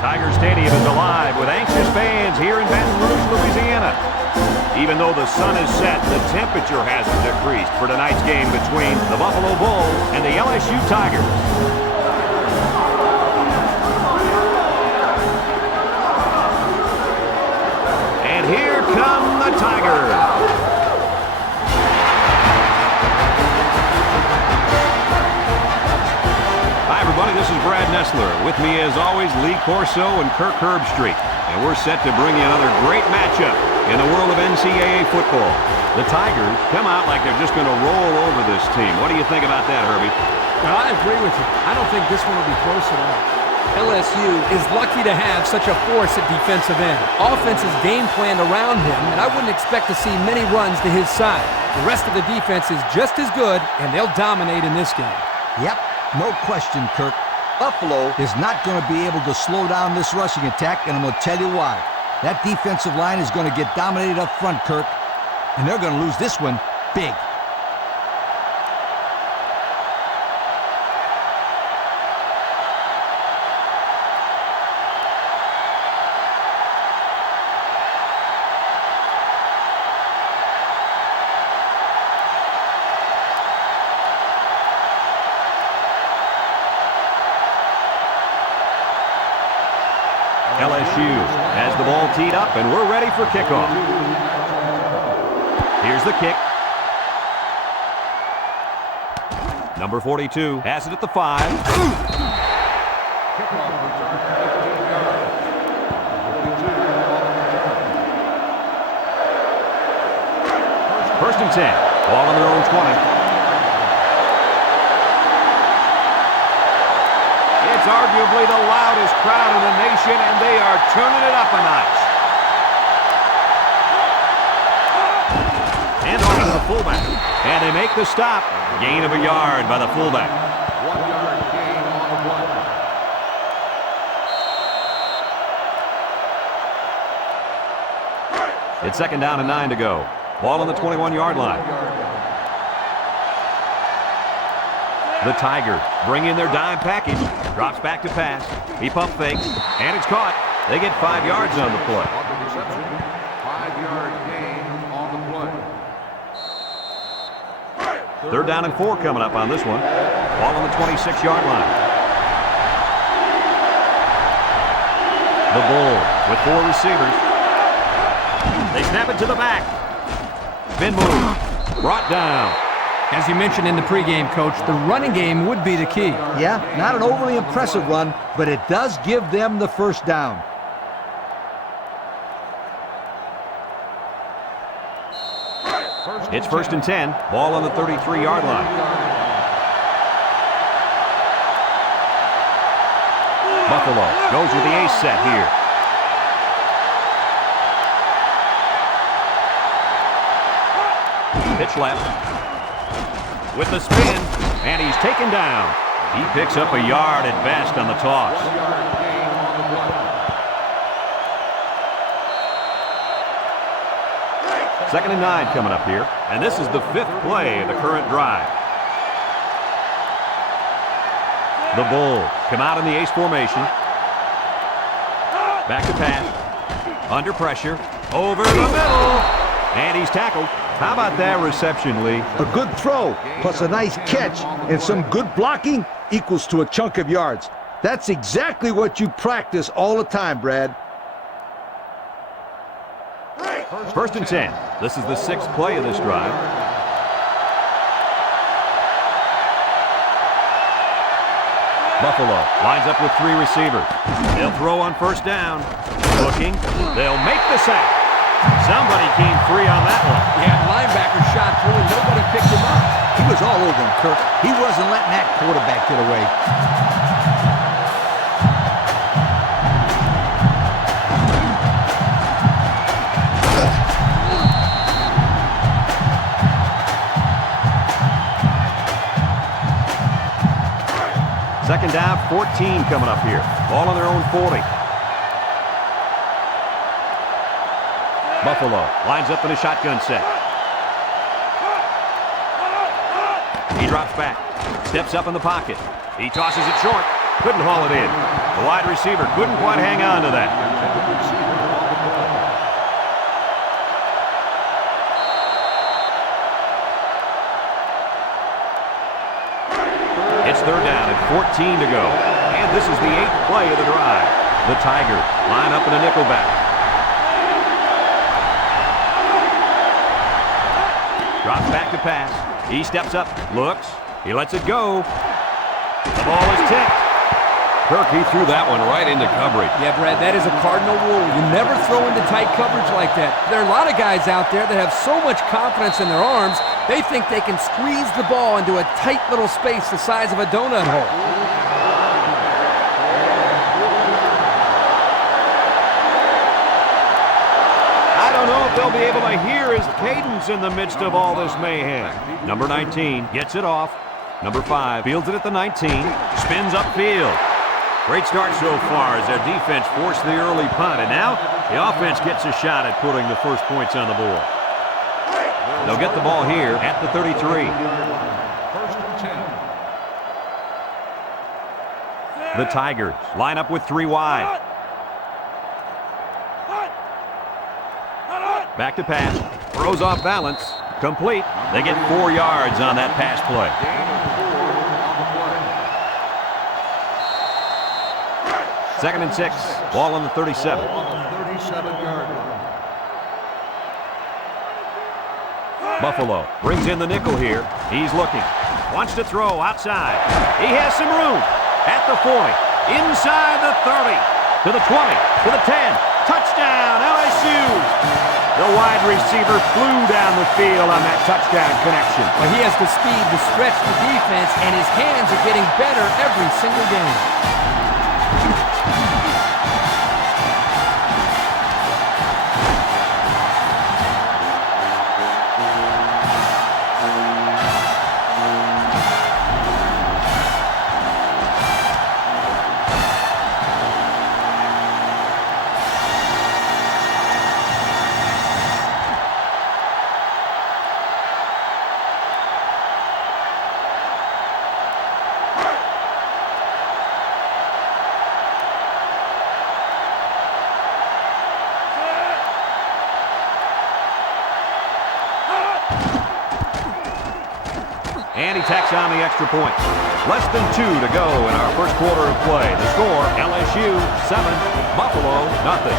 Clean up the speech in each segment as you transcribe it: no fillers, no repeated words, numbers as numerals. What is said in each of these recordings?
Tiger Stadium is alive with anxious fans here in Baton Rouge, Louisiana. Even though the sun is set, the temperature hasn't decreased for tonight's game between the Buffalo Bulls and the LSU Tigers. And here come the Tigers. Hi, everybody. This is Brad Nessler. With me, as always, Lee Corso and Kirk Herbstreit. And we're set to bring you another great matchup in the world of NCAA football. The Tigers come out like they're just going to roll over this team. What do you think about that, Herbie? Well, I agree with you. I don't think this one will be close at all. LSU is lucky to have such a force at defensive end. Offense is game planned around him, and I wouldn't expect to see many runs to his side. The rest of the defense is just as good, and they'll dominate in this game. Yep, no question, Kirk. Buffalo is not going to be able to slow down this rushing attack, and I'm going to tell you why. That defensive line is going to get dominated up front, Kirk, and they're going to lose this one big. LSU has the ball teed up, and we're ready for kickoff. Here's the kick. Number 42 has it at the 5. First and 10. Ball on their own 20. It's arguably the loudest crowd in the nation, and they are turning it up a notch. And on to the fullback. And they make the stop. Gain of a yard by the fullback. 1 yard gain on the play. It's second down and 9 to go. Ball on the 21-yard line. The Tigers bring in their dime package. Drops back to pass. He pump fakes. And it's caught. They get 5 yards on the play. On the reception, 5-yard gain on the play. Third down and 4 coming up on this one. Ball on the 26-yard line. The Bulls with 4 receivers. They snap it to the back. Spin move. Brought down. As you mentioned in the pregame, Coach, the running game would be the key. Yeah, not an overly impressive run, but it does give them the first down. It's first and 10. Ball on the 33-yard line. Buffalo goes with the ace set here. Pitch left. With the spin, and he's taken down. He picks up a yard at best on the toss. 1 yard gain on the play. Second and 9 coming up here, and this is the 5th play of the current drive. The Bulls come out in the ace formation. Back to pass. Under pressure. Over the middle. And he's tackled. How about that reception, Lee? A good throw, plus a nice catch, and some good blocking equals to a chunk of yards. That's exactly what you practice all the time, Brad. First and 10. This is the 6th play of this drive. Buffalo lines up with 3 receivers. They'll throw on first down. Looking. They'll make the sack. Somebody came free on that one. Yeah, linebacker shot through and nobody picked him up. He was all over him, Kirk. He wasn't letting that quarterback get away. Second down, 14 coming up here. Ball on their own 40. Buffalo lines up in a shotgun set. He drops back, steps up in the pocket. He tosses it short. Couldn't haul it in. The wide receiver couldn't quite hang on to that. It's third down and 14 to go. And this is the 8th play of the drive. The Tigers line up in a nickel back. Drops back to pass. He steps up, looks. He lets it go. The ball is tipped. Kirk, he threw that one right into coverage. Yeah, Brad, that is a cardinal rule. You never throw into tight coverage like that. There are a lot of guys out there that have so much confidence in their arms, they think they can squeeze the ball into a tight little space the size of a donut hole. I don't know if they'll be able to hear his cadence in the midst of all this mayhem. Number 19 gets it off. Number 5 fields it at the 19. Spins upfield. Great start so far as their defense forced the early punt. And now the offense gets a shot at putting the first points on the board. They'll get the ball here at the 33. First and 10. The Tigers line up with 3 wide. Back to pass. Throws off balance. Complete. They get 4 yards on that pass play. Gain of 4 on the play. Second and 6. Ball on the 37. Ball on the 37-yard line. Buffalo brings in the nickel here. He's looking. Wants to throw outside. He has some room. At the 40. Inside the 30. To the 20. To the 10. Touchdown, LSU. The wide receiver flew down the field on that touchdown connection. Well, he has the speed to stretch the defense, and his hands are getting better every single game. And he tacks on the extra point. Less than 2 to go in our first quarter of play. The score, LSU 7, Buffalo nothing.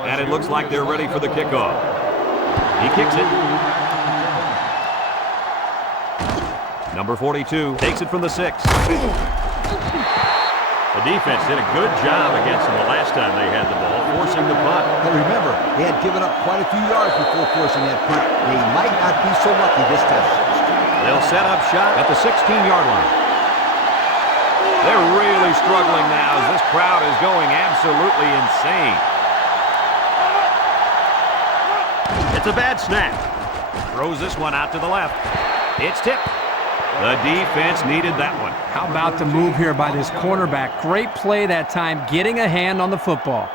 And it looks like they're ready for the kickoff. He kicks it. Number 42 takes it from the 6. The defense did a good job against them the last time they had the ball, forcing the punt. But remember, they had given up quite a few yards before forcing that punt. They might not be so lucky this time. They'll set up shot at the 16-yard line. They're really struggling now as this crowd is going absolutely insane. It's a bad snap. Throws this one out to the left. It's tipped. The defense needed that one. How about the move here by this cornerback? Great play that time, getting a hand on the football.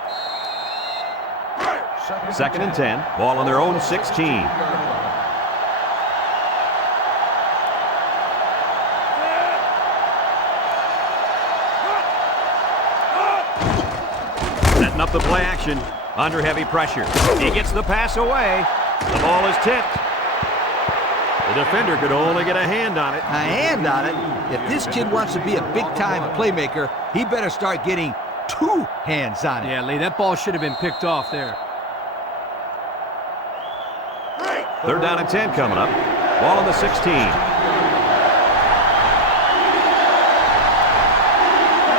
Second and 10. Ball on their own 16. Setting up the play action. Under heavy pressure. He gets the pass away. The ball is tipped. The defender could only get a hand on it. A hand on it? If this kid wants to be a big-time playmaker, he better start getting 2 hands on it. Yeah, Lee, that ball should have been picked off there. Third down and 10 coming up. Ball on the 16.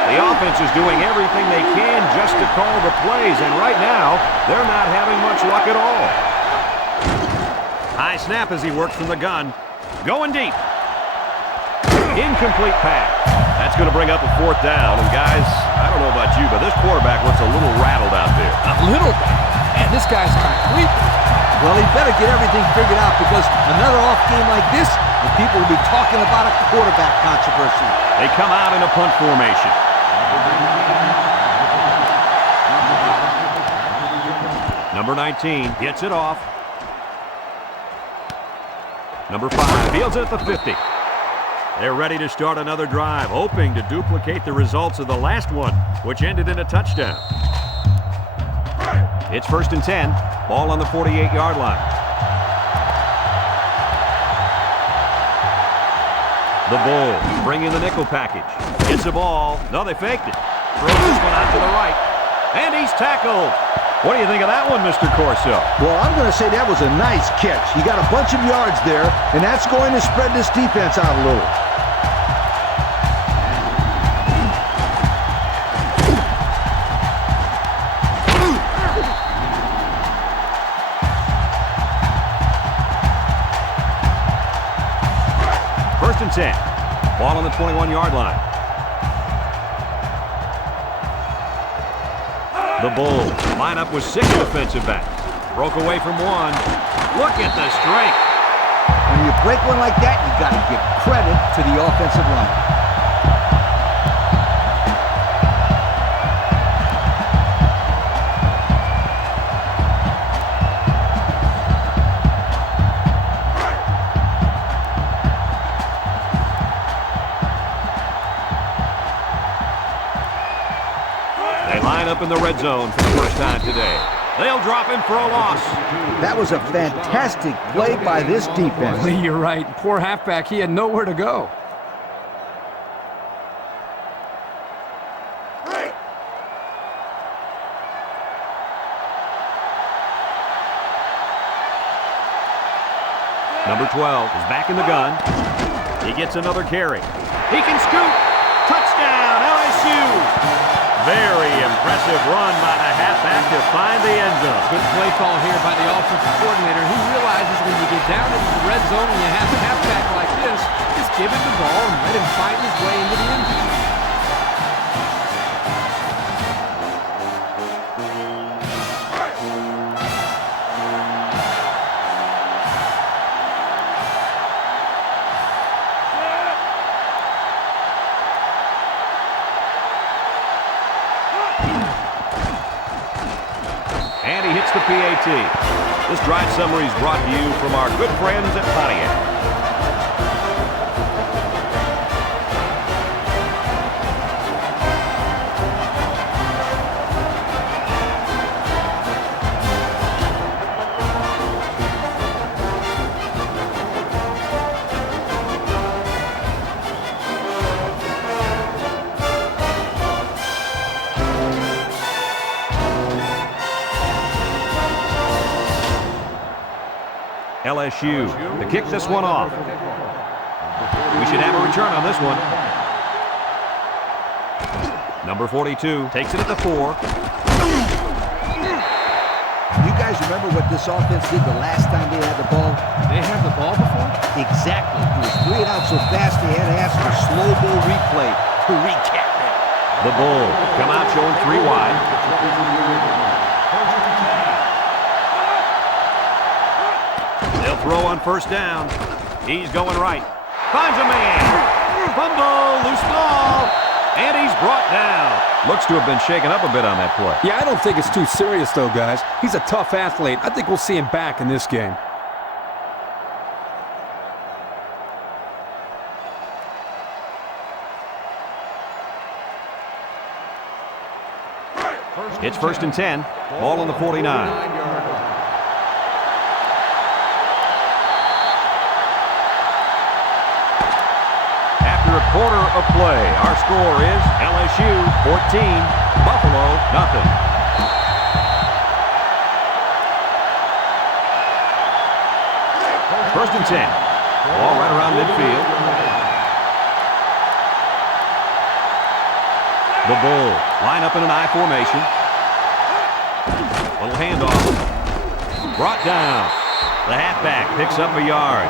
The offense is doing everything they can just to call the plays, and right now, they're not having much luck at all. High snap as he works from the gun. Going deep. Incomplete pass. That's going to bring up a 4th down. And, guys, I don't know about you, but this quarterback looks a little rattled out there. A little bit. And this guy's complete. Well, he better get everything figured out because another off game like this, and people will be talking about a quarterback controversy. They come out in a punt formation. Number 19 gets it off. Number 5 fields it at the 50. They're ready to start another drive, hoping to duplicate the results of the last one, which ended in a touchdown. It's 1st and 10. Ball on the 48-yard line. The Bulls bring in the nickel package. Gets the ball. No, they faked it. Throws this one out to the right. And he's tackled. What do you think of that one, Mr. Corso? Well, I'm going to say that was a nice catch. He got a bunch of yards there, and that's going to spread this defense out a little. First and 10. Ball on the 21-yard line. The Bulls line up with 6 defensive backs. Broke away from one. Look at the strength. When you break one like that, you got to give credit to the offensive line. They line up in the red zone for the first time today. They'll drop him for a loss. That was a fantastic play by this defense. Lee, you're right. Poor halfback. He had nowhere to go. Number 12 is back in the gun. He gets another carry. He can scoot. Touchdown, LSU. Very impressive run by the halfback to find the end zone. Good play call here by the offensive coordinator. He realizes when you get down into the red zone and you have a halfback like this, just give him the ball and let him find his way into the end zone. And he hits the PAT. This drive summary is brought to you from our good friends at Pontiac. LSU to kick this one off. We should have a return on this one. Number 42 takes it at the 4. You guys remember what this offense did the last time they had the ball? They have the ball before? Exactly. It was 3 and out so fast they had to ask for slow mo replay to recap it. The Bulls come out showing 3 wide. They'll throw on first down. He's going right. Finds a man. Fumble, loose ball. And he's brought down. Looks to have been shaken up a bit on that play. Yeah, I don't think it's too serious, though, guys. He's a tough athlete. I think we'll see him back in this game. It's 1st and 10. Ball on the 49. Quarter of play. Our score is LSU 14, Buffalo nothing. First and 10. Ball right around midfield. The Bulls line up in an I formation. Little handoff. Brought down. The halfback picks up a yard.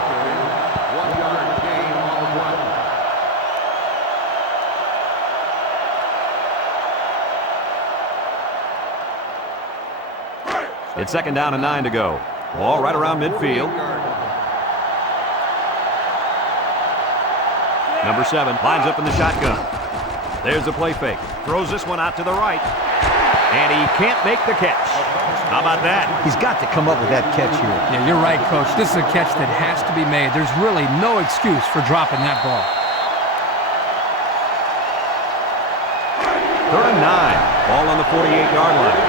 It's 2nd down and 9 to go. Ball right around midfield. Number 7 lines up in the shotgun. There's the play fake. Throws this one out to the right. And he can't make the catch. How about that? He's got to come up with that catch here. Yeah, you're right, Coach. This is a catch that has to be made. There's really no excuse for dropping that ball. 3rd and 9. Ball on the 48-yard line.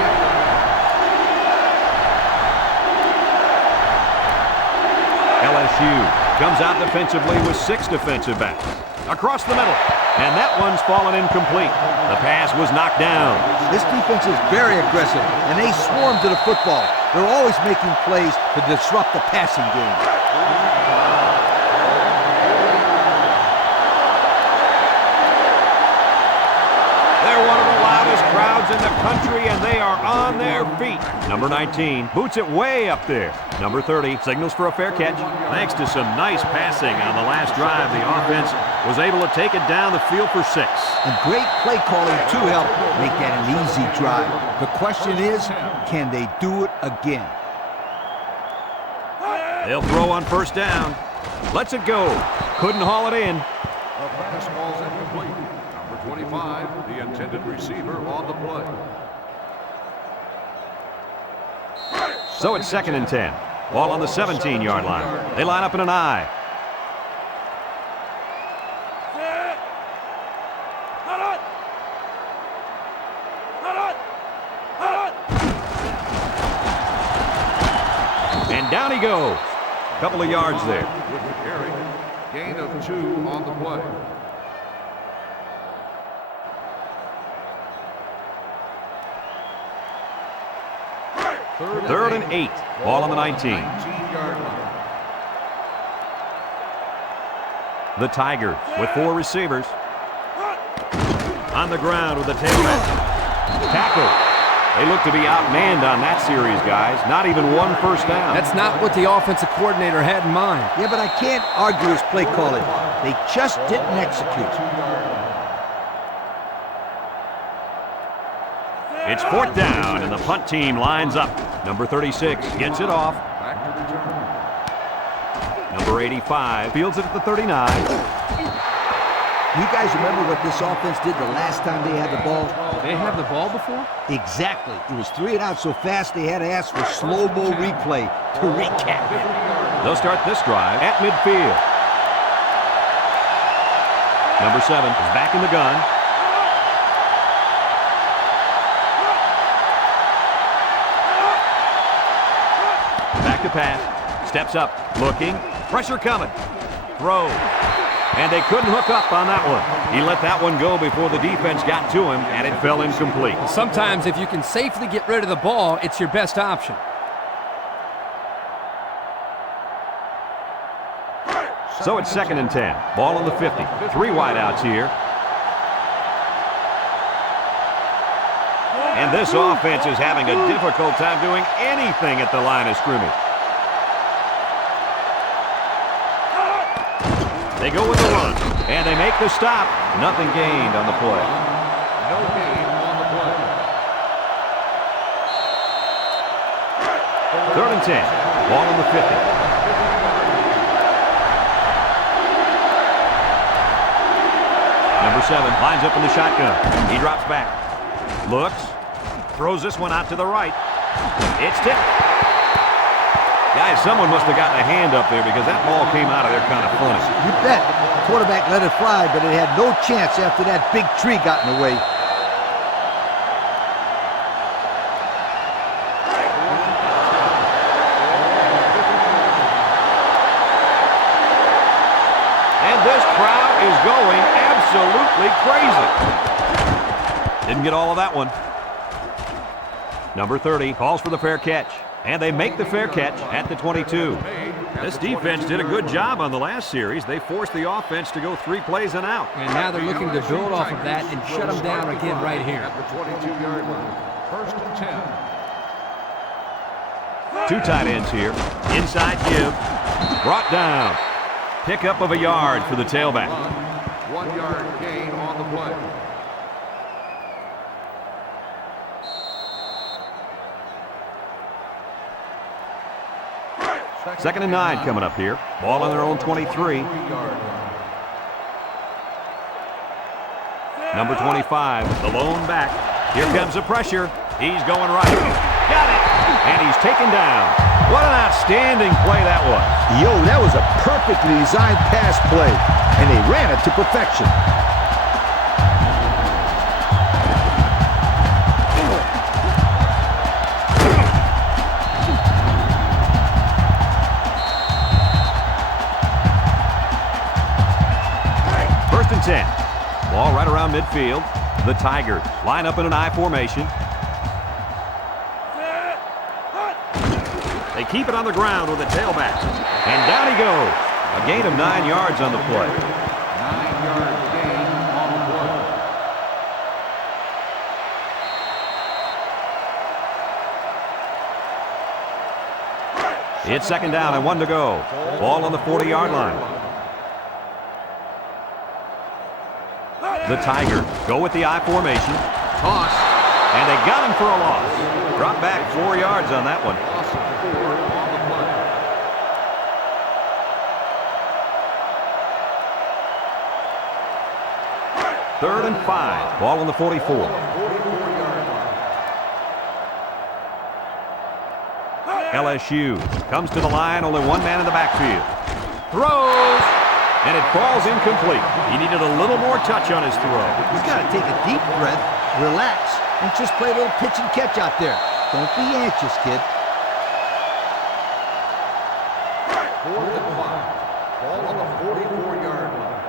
LSU comes out defensively with 6 defensive backs. Across the middle. And that one's fallen incomplete. The pass was knocked down. This defense is very aggressive, and they swarm to the football. They're always making plays to disrupt the passing game. They're one of the loudest crowds in the country, and they are on their feet. Number 19 boots it way up there. Number 30 signals for a fair catch. Thanks to some nice passing on the last drive, the offense was able to take it down the field for 6. And great play calling to help make that an easy drive. The question is, can they do it again? They'll throw on 1st down. Lets it go. Couldn't haul it in. The pass ball's incomplete. Number 25, the intended receiver on the play. So it's 2nd and 10. Ball on the 17-yard line. They line up in an I. And down he goes. Couple of yards there. With the carry, gain of 2 on the play. 3rd and 8. Ball on the 19. 19-yard line. The Tigers with 4 receivers. On the ground with the tailback. Tackle. They look to be outmanned on that series, guys. Not even 1 first down. That's not what the offensive coordinator had in mind. Yeah, but I can't argue his play calling. They just didn't execute. It's 4th down, and the punt team lines up. Number 36 gets it off. Back to return. Number 85 fields it at the 39. You guys remember what this offense did the last time they had the ball? Did they have the ball before? Exactly. It was 3 and out so fast they had to ask for slow-mo replay to recap it. They'll start this drive at midfield. Number 7 is back in the gun. Back to pass. Steps up. Looking. Pressure coming. Throw. And they couldn't hook up on that one. He let that one go before the defense got to him, and it fell incomplete. Sometimes if you can safely get rid of the ball, it's your best option. So it's 2nd and 10. Ball on the 50. 3 wideouts here. And this offense is having a difficult time doing anything at the line of scrimmage. They go with the run, and they make the stop. Nothing gained on the play. No gain on the play. 3rd and 10. Ball on the 50. Number 7 lines up in the shotgun. He drops back. Looks. Throws this one out to the right. It's tipped. Guys, someone must have gotten a hand up there because that ball came out of there kind of funny. You bet. The quarterback let it fly, but it had no chance after that big tree got in the way. And this crowd is going absolutely crazy. Didn't get all of that one. Number 30 calls for the fair catch. And they make the fair catch at the 22. This defense did a good job on the last series. They forced the offense to go 3 plays and out. And now they're looking to build off of that and shut them down again right here. At the 22-yard line. 1st and 10. 2 tight ends here. Inside give. Brought down. Pickup of a yard for the tailback. 1-yard gain on the play. – 2nd and 9 coming up here. Ball on their own 23. Number 25, the lone back. Here comes the pressure. He's going right. Got it. And he's taken down. What an outstanding play that was. Yo, that was a perfectly designed pass play, and they ran it to perfection. First and 10. Ball right around midfield. The Tigers line up in an I formation. They keep it on the ground with the tailback. And down he goes. A gain of 9 yards on the play. 9-yard gain on the play. It's 2nd down and 1 to go. Ball on the 40-yard line. The Tigers go with the I formation. Toss. And they got him for a loss. Drop back 4 yards on that one. Loss of 4 on the play. Third and 5. Ball on the 44. 44-yard line. LSU comes to the line. Only one man in the backfield. Throws. And it falls incomplete. He needed a little more touch on his throw. He's got to take a deep breath, relax, and just play a little pitch and catch out there. Don't be anxious, kid. 4th and 5. Ball on the 44-yard line.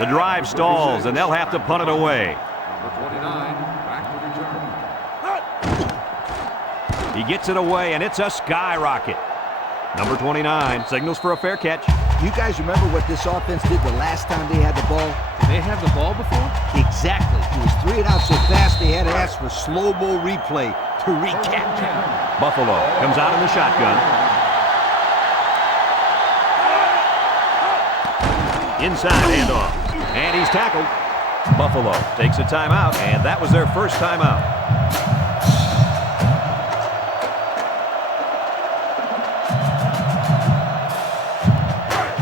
The drive stalls, and they'll have to punt it away. Number 29, back to return. He gets it away, and it's a skyrocket. Number 29 signals for a fair catch. You guys remember what this offense did the last time they had the ball? Did they have the ball before? Exactly. It was 3 and out so fast they had to ask for slow-mo replay to recap. Buffalo comes out in the shotgun. Inside handoff. And he's tackled. Buffalo takes a timeout, and that was their first timeout.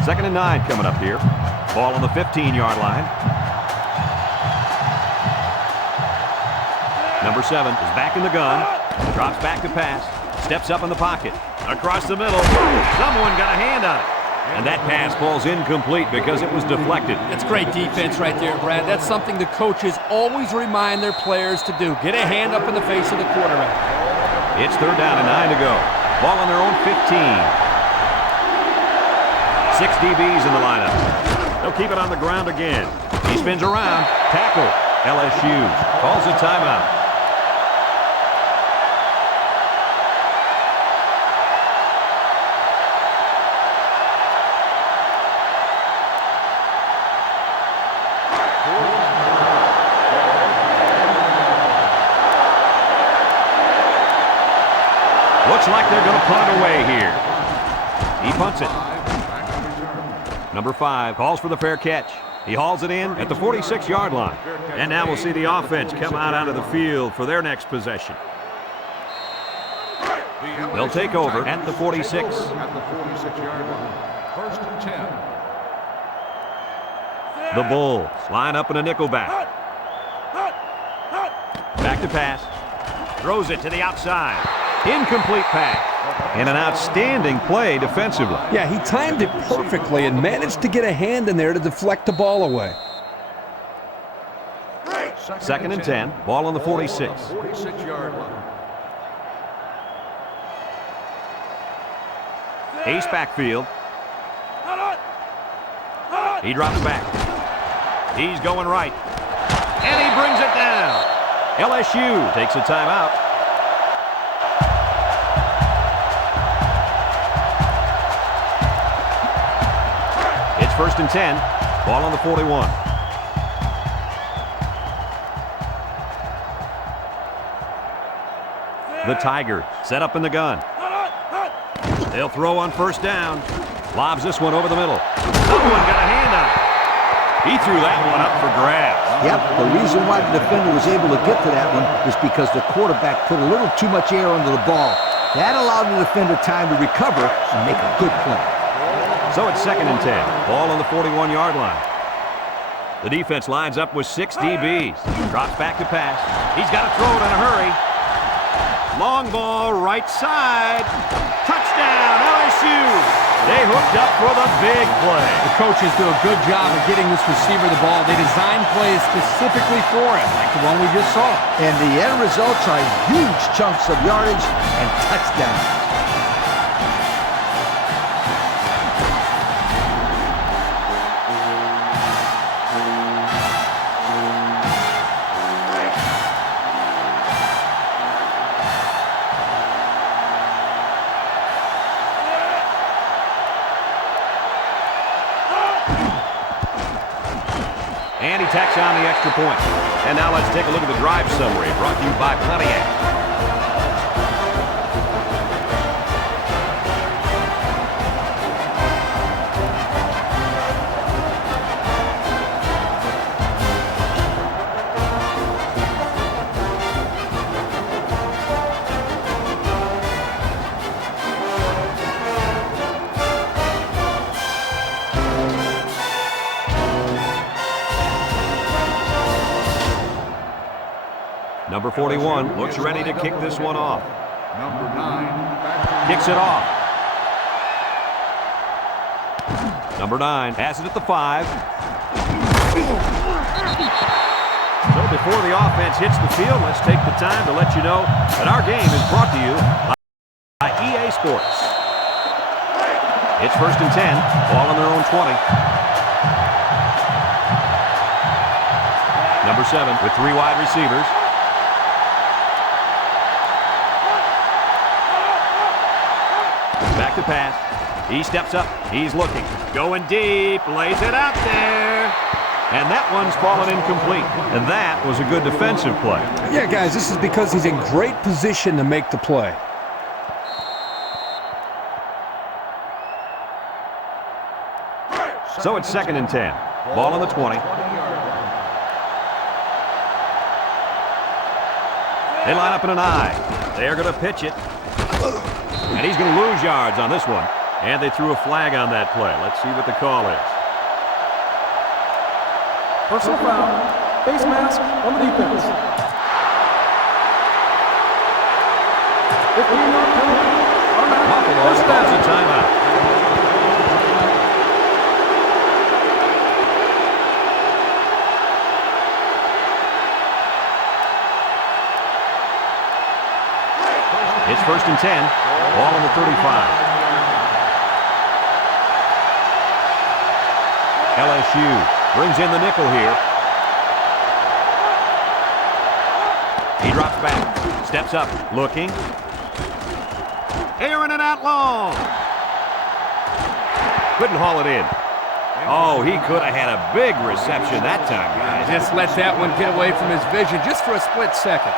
Second and 9 coming up here. Ball on the 15-yard line. Number 7 is back in the gun. Drops back to pass. Steps up in the pocket. Across the middle. Someone got a hand on it. And that pass falls incomplete because it was deflected. That's great defense right there, Brad. That's something the coaches always remind their players to do. Get a hand up in the face of the quarterback. It's 3rd down and 9 to go. Ball on their own 15. 6 DBs in the lineup. They'll keep it on the ground again. He spins around. Tackle. LSU calls a timeout. Looks like they're going to punt it away here. He punts it. Number 5 calls for the fair catch. He hauls it in at the 46-yard line. And now we'll see the offense come out onto the field for their next possession. They'll take over at the 46. At the 46-yard line. 1st and 10. The Bulls line up in a nickel back. Back to pass. Throws it to the outside. Incomplete pass. And an outstanding play defensively. Yeah, he timed it perfectly and managed to get a hand in there to deflect the ball away. 2nd and 10. Ball on the 46. 46-yard line. Ace backfield. He drops back. He's going right. And he brings it down. LSU takes a timeout. It's 1st and 10. Ball on the 41. The Tigers set up in the gun. They'll throw on 1st down. Lobs this one over the middle. Someone got a hand on it. He threw that one up for grabs. Yep, the reason why the defender was able to get to that one is because the quarterback put a little too much air under the ball. That allowed the defender time to recover and make a good play. So it's 2nd and 10. Ball on the 41-yard line. The defense lines up with 6 DBs. Drops back to pass. He's got to throw it in a hurry. Long ball, right side. Touchdown, LSU. They hooked up for the big play. The coaches do a good job of getting this receiver the ball. They designed plays specifically for him, like the one we just saw. And the end results are huge chunks of yardage and touchdowns. And he tacks on the extra point. And now let's take a look at the drive summary brought to you by Pontiac. Number 41 looks ready to kick this one off. Number 9. Kicks it off. Number 9 has it at the 5. So before the offense hits the field, let's take the time to let you know that our game is brought to you by EA Sports. It's 1st and 10. Ball on their own 20. Number 7 with 3 wide receivers. Back to pass. He steps up. He's looking. Going deep. Lays it out there. And that one's fallen incomplete. And that was a good defensive play. Yeah, guys, this is because he's in great position to make the play. So it's 2nd and 10. Ball on the 20. They line up in an I. They're going to pitch it. And he's going to lose yards on this one. And they threw a flag on that play. Let's see what the call is. Personal foul. Face mask on the defense. 15-yard penalty. Buffalo calls a timeout. It's 1st and 10. Ball on the 35. LSU brings in the nickel here. He drops back. Steps up. Looking. Airing it out long. Couldn't haul it in. Oh, he could have had a big reception that time, guys. Just let that one get away from his vision just for a split second.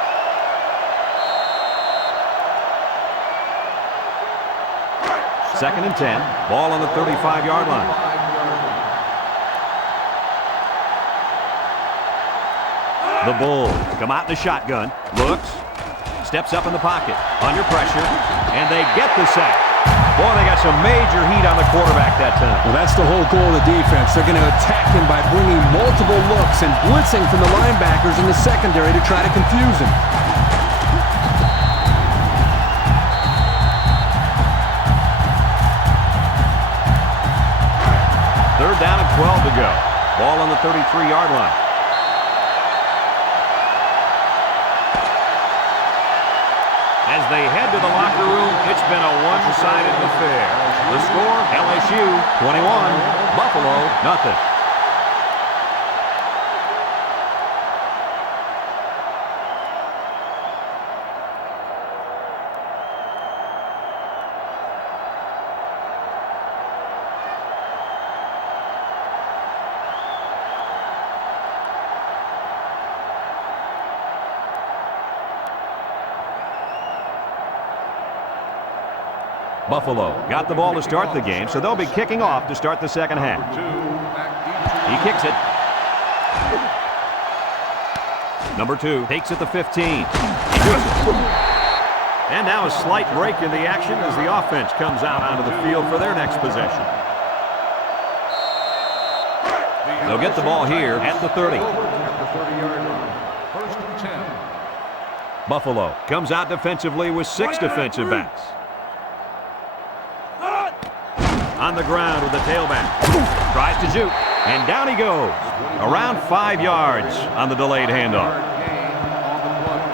Second and 10. Ball on the 35-yard line. The Bulls come out in the shotgun. Looks. Steps up in the pocket. Under pressure. And they get the sack. Boy, they got some major heat on the quarterback that time. Well, that's the whole goal of the defense. They're going to attack him by bringing multiple looks and blitzing from the linebackers in the secondary to try to confuse him. Third down and 12 to go. Ball on the 33-yard line. As they head to the locker room, it's been a one-sided affair. The score, LSU 21, Buffalo nothing. Buffalo got the ball to start the game, so they'll be kicking off to start the second half. He kicks it. Number 2 takes it to 15. He shoots it. And now a slight break in the action as the offense comes out onto the field for their next possession. They'll get the ball here at the 30. First and 10. Buffalo comes out defensively with 6 defensive backs. On the ground with the tailback. Tries to shoot. And down he goes. Around 5 yards on the delayed handoff. Gain on the play.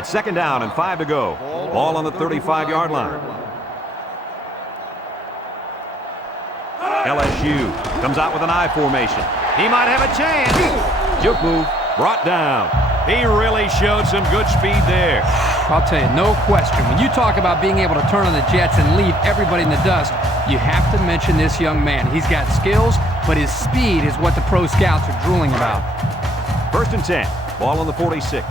It's 2nd down and 5 to go. Ball on the 35-yard line. LSU comes out with an I formation. He might have a chance. Juke move. Brought down. He really showed some good speed there. I'll tell you, no question. When you talk about being able to turn on the jets and leave everybody in the dust, you have to mention this young man. He's got skills, but his speed is what the pro scouts are drooling about. 1st and 10. Ball on the 46.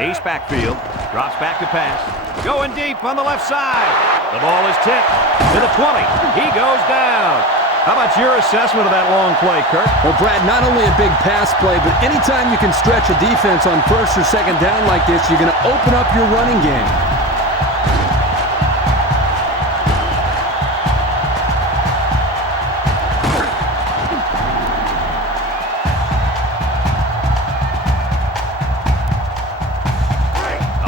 Ace backfield. Drops back to pass. Going deep on the left side. The ball is tipped to the 20. He goes down. How about your assessment of that long play, Kirk? Well, Brad, not only a big pass play, but anytime you can stretch a defense on 1st or 2nd down like this, you're going to open up your running game.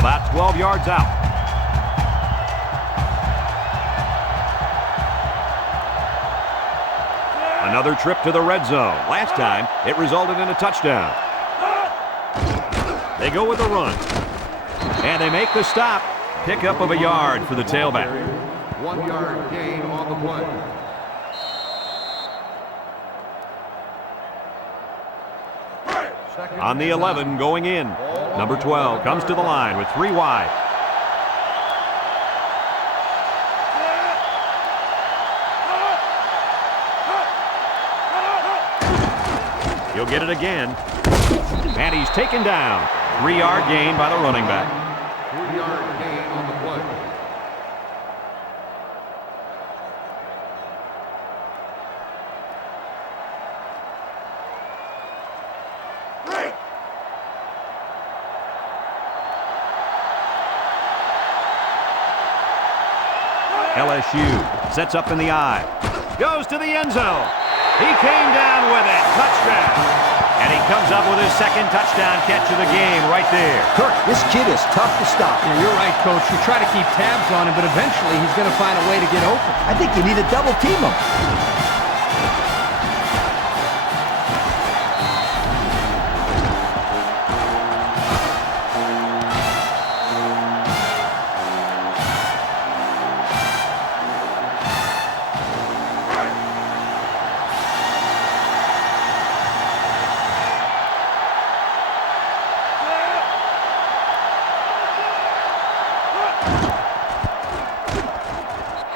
About 12 yards out. Another trip to the red zone. Last time, it resulted in a touchdown. They go with the run. And they make the stop. Pickup of a yard for the tailback. 1 yard gain on the play. On the 11 going in. Number 12 comes to the line with 3 wide. He'll get it again. And he's taken down. 3-yard gain by the running back. 3-yard gain on the play. LSU sets up in the I. Goes to the end zone. He came down with it. Touchdown. And he comes up with his 2nd touchdown catch of the game right there. Kirk, this kid is tough to stop. Yeah, you're right, Coach. You try to keep tabs on him, but eventually he's going to find a way to get open. I think you need to double team him.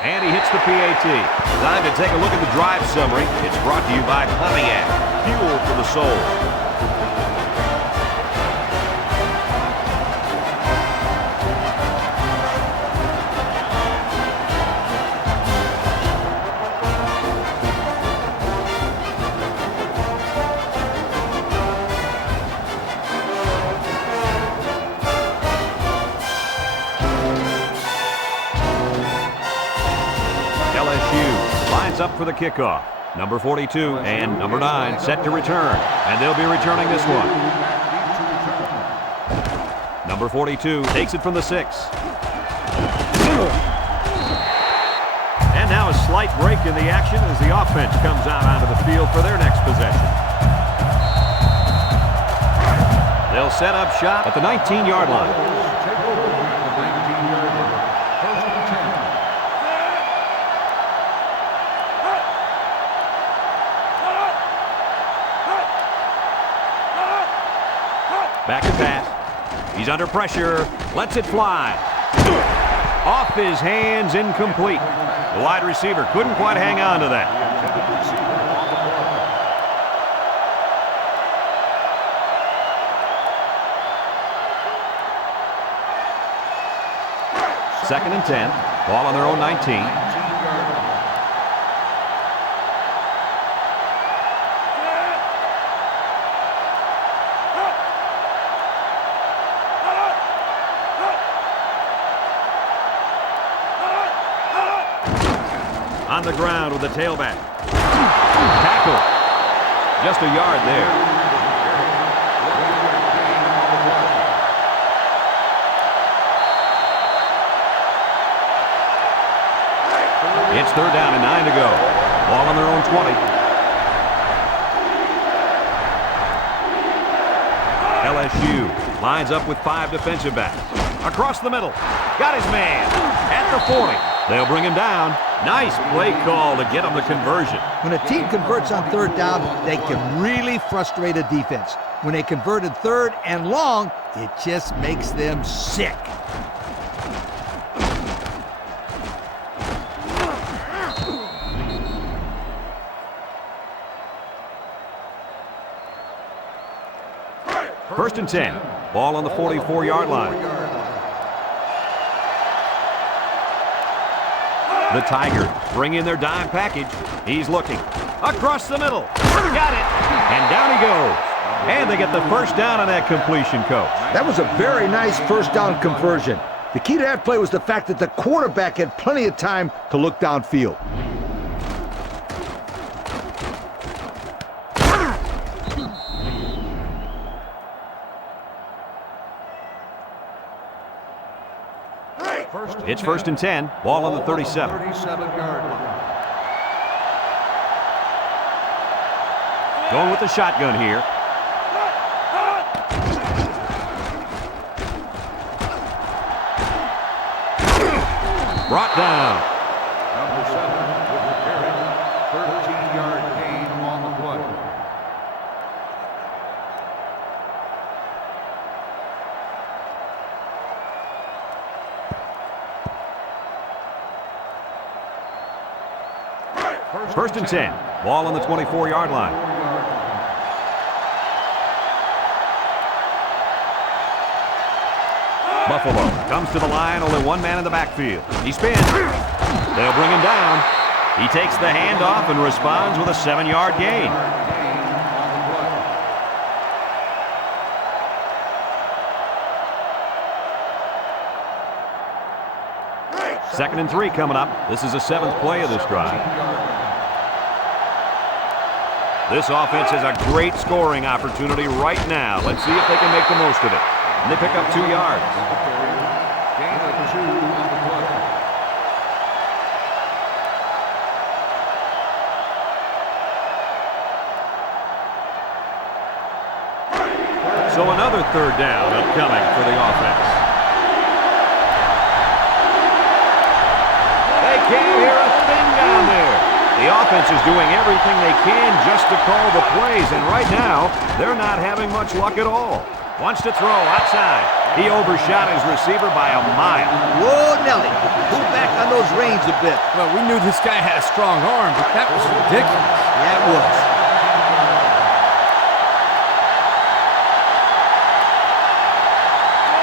And he hits the PAT. Time to take a look at the drive summary. It's brought to you by Pontiac. Fuel for the soul. LSU lines up for the kickoff. Number 42 and number 9 set to return. And they'll be returning this one. Number 42 takes it from the 6. And now a slight break in the action as the offense comes out onto the field for their next possession. They'll set up shop at the 19-yard line. Take over at the 19-yard line. First and 10. Back to pass. He's under pressure. Lets it fly. Off his hands, incomplete. The wide receiver couldn't quite hang on to that. 2nd and 10. Ball on their own 19. On the ground with the tailback. Tackle. Just a yard there. It's 3rd down and 9 to go. Ball on their own 20. LSU lines up with 5 defensive backs. Across the middle. Got his man at the 40. They'll bring him down. Nice play call to get him the conversion. When a team converts on 3rd down, they can really frustrate a defense. When they converted 3rd and long, it just makes them sick. First and 10. Ball on the 44-yard line. The Tigers bring in their dime package. He's looking. Across the middle. Got it. And down he goes. And they get the first down on that completion, Coach. That was a very nice first down conversion. The key to that play was the fact that the quarterback had plenty of time to look downfield. It's 1st and 10. Ball on the 37. 37-yard line. Going with the shotgun here. Brought down. Number 7 with the carry. 13-yard gain on the play. First and 10. Ball on the 24-yard line. Buffalo comes to the line. Only one man in the backfield. He spins. They'll bring him down. He takes the handoff and responds with a 7-yard gain. 2nd and 3 coming up. This is the 7th play of this drive. This offense has a great scoring opportunity right now. Let's see if they can make the most of it. And they pick up 2 yards. Gain of 2 on the play. So another 3rd down upcoming for the offense. They can't hear a thing down there. The offense is doing everything they can just to call the plays, and right now, they're not having much luck at all. Wants to throw outside. He overshot his receiver by a mile. Whoa, Nelly, pull back on those reins a bit. Well, we knew this guy had a strong arm, but that was ridiculous. Yeah, it was.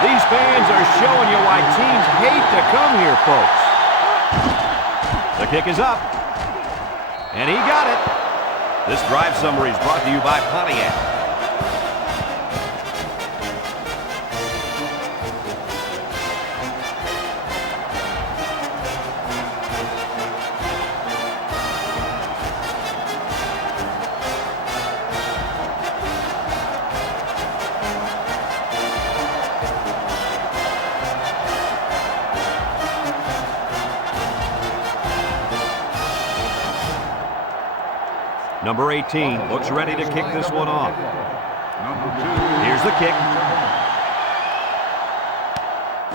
These fans are showing you why teams hate to come here, folks. The kick is up. And he got it. This drive summary is brought to you by Pontiac. Number 18 looks ready to kick this one off. Here's the kick.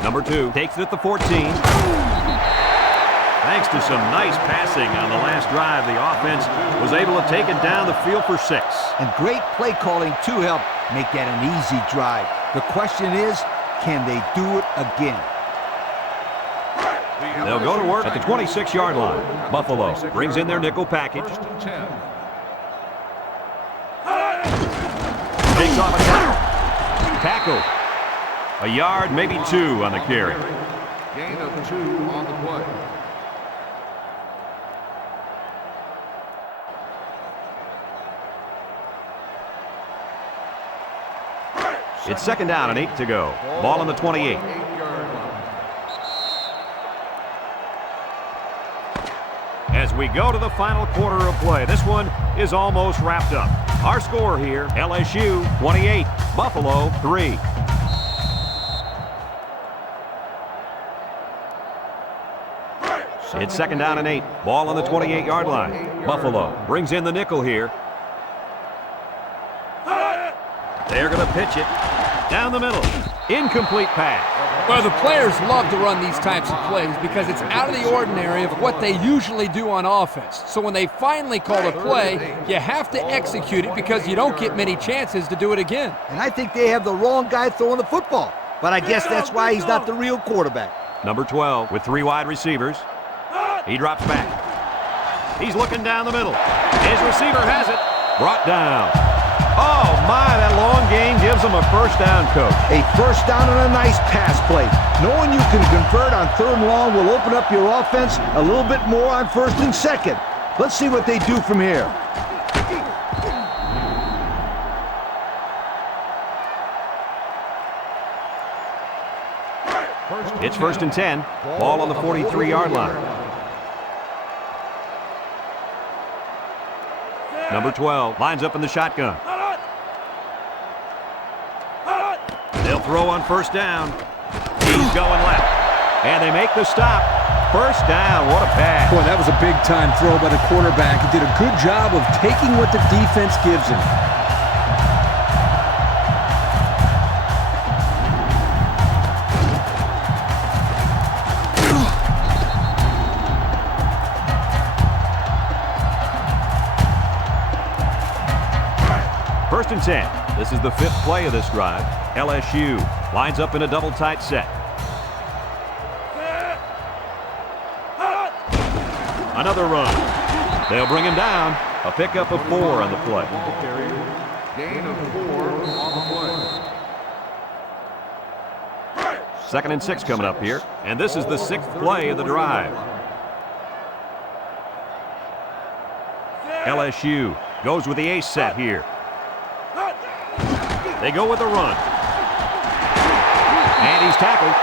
Number 2 takes it at the 14. Thanks to some nice passing on the last drive, the offense was able to take it down the field for 6. And great play calling to help make that an easy drive. The question is, can they do it again? They'll go to work at the 26-yard line. Buffalo brings in their nickel package. Takes off a tackle. A yard, maybe 2 on the carry. Gain of 2 on the play. It's second down and 8 to go. Ball on the 28. As we go to the final quarter of play, this one is almost wrapped up. Our score here, LSU 28, Buffalo 3. It's second down and 8. Ball on the 28-yard line. Buffalo brings in the nickel here. They're going to pitch it down the middle. Incomplete pass. Well, the players love to run these types of plays because it's out of the ordinary of what they usually do on offense. So when they finally call a play, you have to execute it because you don't get many chances to do it again. And I think they have the wrong guy throwing the football. But I guess that's why he's not the real quarterback. Number 12 with 3 wide receivers. He drops back. He's looking down the middle. His receiver has it. Brought down. Oh, my, that long gain gives him a first down, Coach. A first down and a nice pass play. Knowing you can convert on 3rd and long will open up your offense a little bit more on 1st and 2nd. Let's see what they do from here. It's 1st and 10. Ball on the 43-yard line. Number 12 lines up in the shotgun. They'll throw on 1st down. He's going left. And they make the stop. 1st down. What a pass. Boy, that was a big-time throw by the quarterback. He did a good job of taking what the defense gives him. First and 10. This is the 5th play of this drive. LSU lines up in a double tight set. Another run. They'll bring him down. A pickup of 4 on the play. Gain of 4 on the play. 2nd and 6 coming up here. And this is the 6th play of the drive. LSU goes with the ace set here. They go with the run. And he's tackled.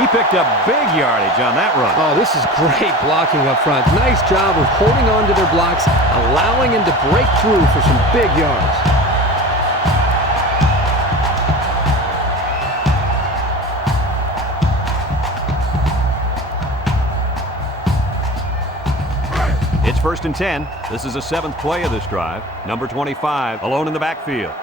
He picked up big yardage on that run. Oh, this is great blocking up front. Nice job of holding on to their blocks, allowing him to break through for some big yards. It's 1st and 10. This is the 7th play of this drive. Number 25 alone in the backfield.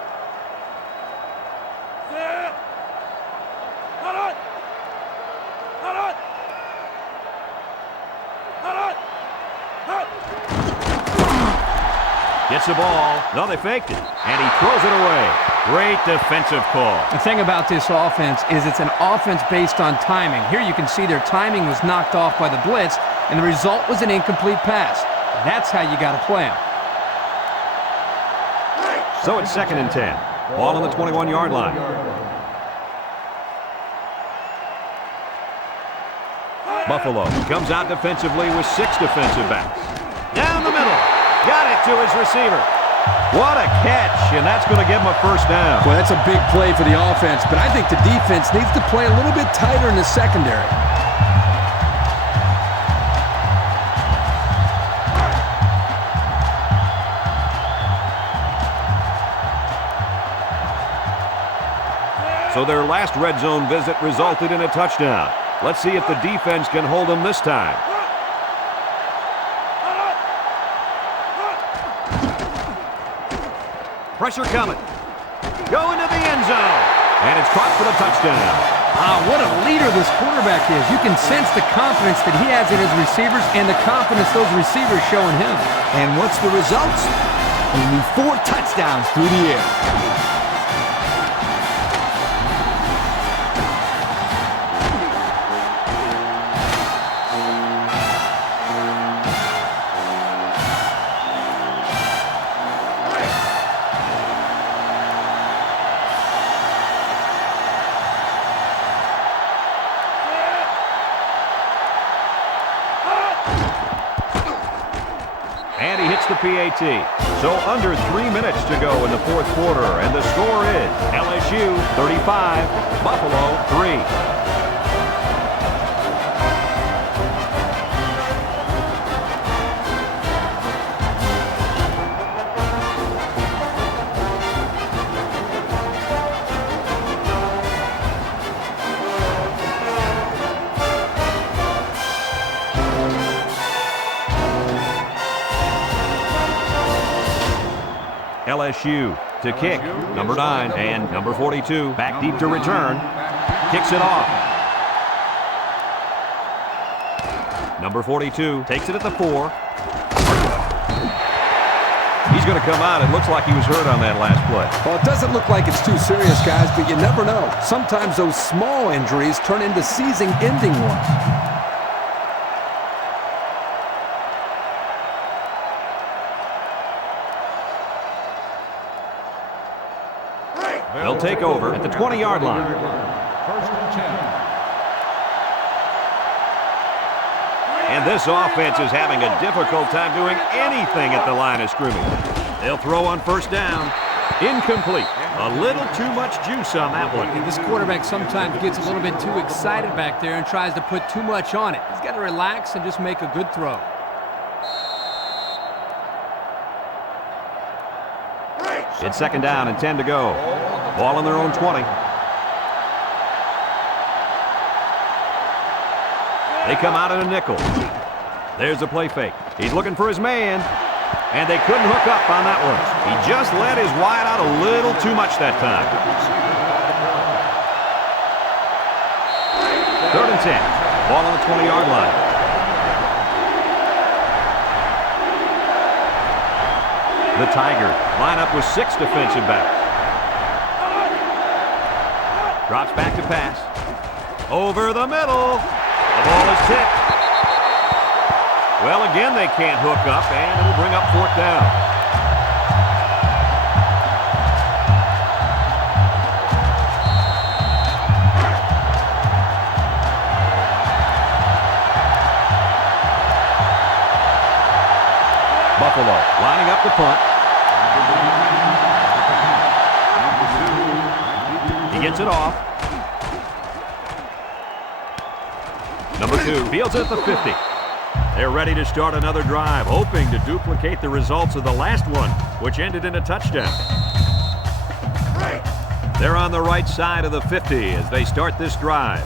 Gets the ball. No, they faked it. And he throws it away. Great defensive call. The thing about this offense is it's an offense based on timing. Here you can see their timing was knocked off by the blitz, and the result was an incomplete pass. That's how you got to play them. So it's 2nd and 10. Ball on the 21-yard line. Buffalo comes out defensively with 6 defensive backs. Down the middle. Got it to his receiver. What a catch, and that's going to give him a first down. Well, that's a big play for the offense, but I think the defense needs to play a little bit tighter in the secondary. So their last red zone visit resulted in a touchdown. Let's see if the defense can hold them this time. Pressure coming. Going to the end zone. And it's caught for the touchdown. What a leader this quarterback is. You can sense the confidence that he has in his receivers and the confidence those receivers show in him. And what's the results? Only 4 touchdowns through the air. And he hits the PAT. So under 3 minutes to go in the fourth quarter, and the score is LSU 35, Buffalo 3. LSU to kick, number 9, and number 42, back deep to return, kicks it off. Number 42 takes it at the 4. He's going to come out. It looks like he was hurt on that last play. Well, it doesn't look like it's too serious, guys, but you never know. Sometimes those small injuries turn into season-ending ones. They'll take over at the 20-yard line. First and 10. And this offense is having a difficult time doing anything at the line of scrimmage. They'll throw on first down. Incomplete. A little too much juice on that one. And this quarterback sometimes gets a little bit too excited back there and tries to put too much on it. He's got to relax and just make a good throw. It's second down and 10 to go. Ball on their own 20. They come out in a nickel. There's a play fake. He's looking for his man, and they couldn't hook up on that one. He just let his wide out a little too much that time. Third and 10. Ball on the 20-yard line. The Tigers line up with 6 defensive backs. Drops back to pass. Over the middle. The ball is tipped. Well, again, they can't hook up, and it'll bring up fourth down. Buffalo lining up the punt. He gets it off. Number 2 fields it at the 50. They're ready to start another drive, hoping to duplicate the results of the last one, which ended in a touchdown. They're on the right side of the 50 as they start this drive.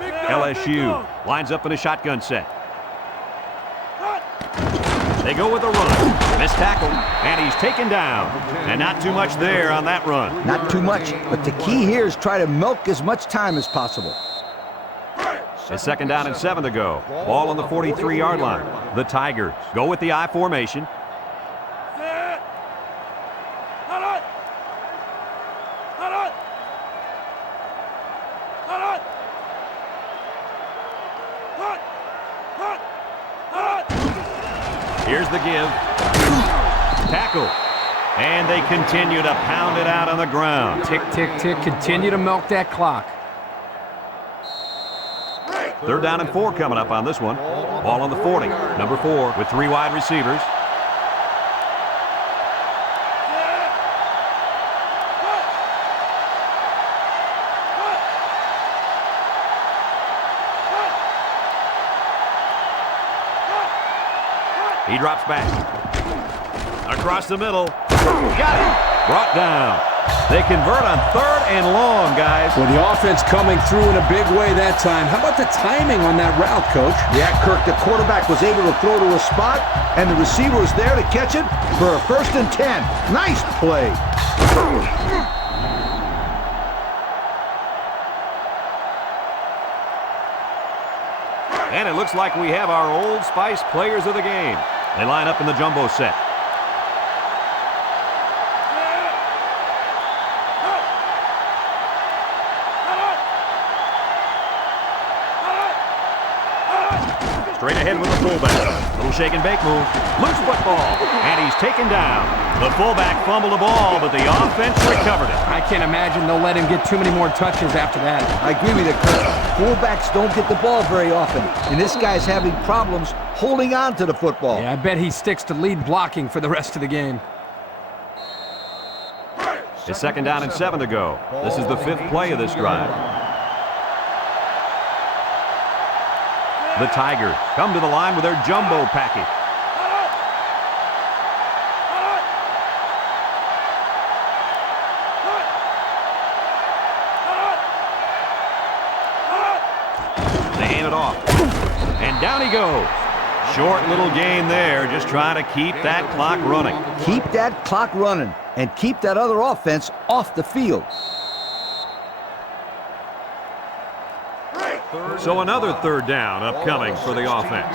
LSU lines up in a shotgun set. They go with a run. Missed tackle, and he's taken down. And not too much there on that run. Not too much, but the key here is try to milk as much time as possible. It's second down and 7 to go. Ball on the 43-yard line. The Tigers go with the I formation. Here's the give. Tackle. And they continue to pound it out on the ground. Tick, tick, tick. Continue to milk that clock. Third down and 4 coming up on this one. Ball on the 40. Number 4 with 3 wide receivers. He drops back. Across the middle. Got it. Brought down. They convert on third and long, guys. Well, the offense coming through in a big way that time. How about the timing on that route, Coach? Yeah, Kirk, the quarterback was able to throw to a spot, and the receiver was there to catch it for a first and 10. Nice play. And it looks like we have our Old Spice players of the game. They line up in the jumbo set. Straight ahead with the fullback. Little shake and bake move. Loose football. And he's taken down. The fullback fumbled the ball, but the offense recovered it. I can't imagine they'll let him get too many more touches after that. I agree with you, Kurt. Fullbacks don't get the ball very often, and this guy's having problems holding on to the football. Yeah, I bet he sticks to lead blocking for the rest of the game. It's 2nd down and 7 to go. This is the 5th play of this drive. The Tigers come to the line with their jumbo package. They hand it off. And down he goes. Short little gain there, just trying to keep that clock running. Keep that clock running and keep that other offense off the field. So another 3rd down upcoming for the offense.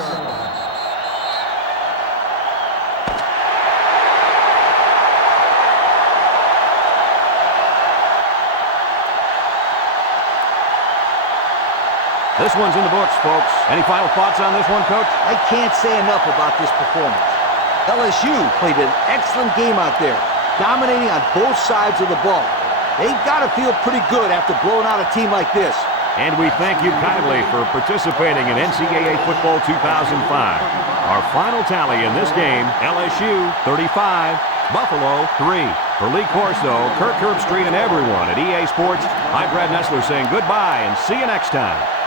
This one's in the books, folks. Any final thoughts on this one, Coach? I can't say enough about this performance. LSU played an excellent game out there, dominating on both sides of the ball. They've got to feel pretty good after blowing out a team like this. And we thank you kindly for participating in NCAA Football 2005. Our final tally in this game, LSU 35, Buffalo 3. For Lee Corso, Kirk Herbstreit, and everyone at EA Sports, I'm Brad Nessler saying goodbye and see you next time.